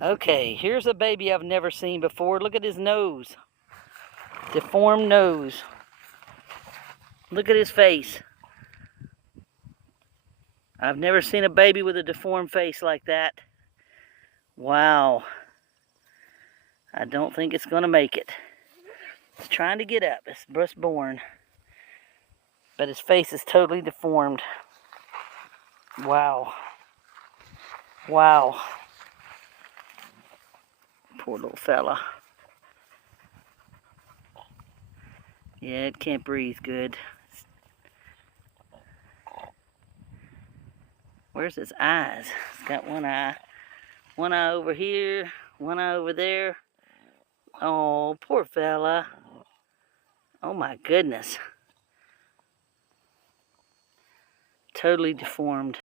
Okay, here's a baby I've never seen before. Look at his nose. Deformed nose. Look at his face. I've never seen a baby with a deformed face like that. Wow. I don't think it's going to make it. It's trying to get up. It's just born. But his face is totally deformed. Wow. Wow. Poor little fella. Yeah, it can't breathe good. Where's his eyes? It's got one eye. One eye over here, one eye over there. Oh, poor fella. Oh my goodness. Totally deformed.